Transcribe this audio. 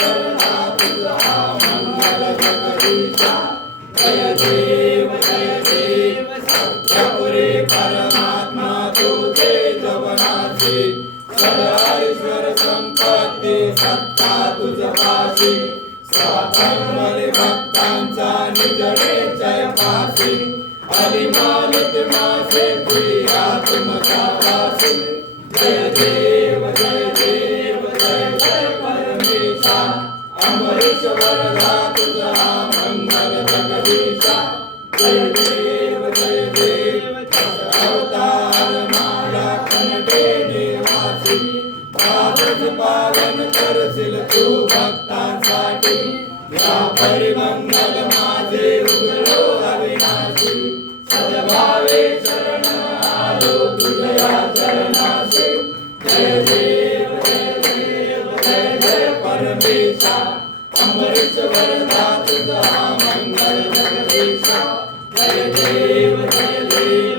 वरदा तुझा मंगल जगदीशा जय देव सत्यपुरी परमात्मा तुझे जवनाची सदाईश्वर संपत्ती सत्ता तुझपाशी स्वाधर्मले भक्तांचा निजडे जय पाशी अलिमालित मासे प्रिया तुमचा वासी जय देव जय परमेशा अमरीश वरदा तुझा मंगल जगदीशा जय देव अवतार माया कनडे निवासी पावस पावन करशील तू भक्तांसाठी या परिमंगल माझे उघडो अविनाशी सद्भावे शरण आलो तुझ्या चरणाशी जय देव जय परमेशा अमरीश वरदा तुझा मंगल जगदीशा जय देव